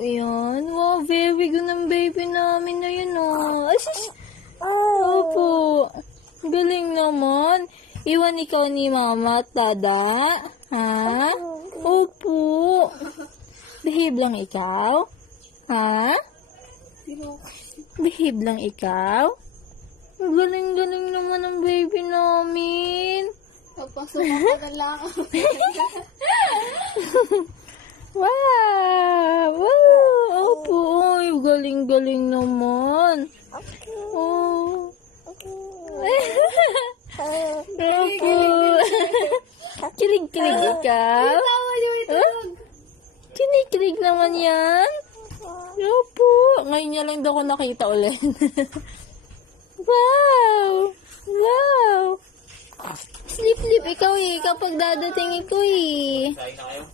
yan. Wow, very good ng baby namin na yun, oh. Ay, sis. Opo. Galing naman. Iwan ikaw ni mama at dada? Ha? Opo. Behave lang ikaw? Ha? Behave lang ikaw? Galing-galing naman ang baby namin. Papasok ka na lang. Wow! Wow! Opo, ay, galing-galing naman. Oh. Opo. Kilig-kilig ikaw? Tawa niyo ito. Kinikilig naman yan? Opo. Ngayon niya lang daw ako nakita ulit. Wow! Wow! Sleep-sleep ikaw eh, kapag dadating ikaw eh. Kain na kayo?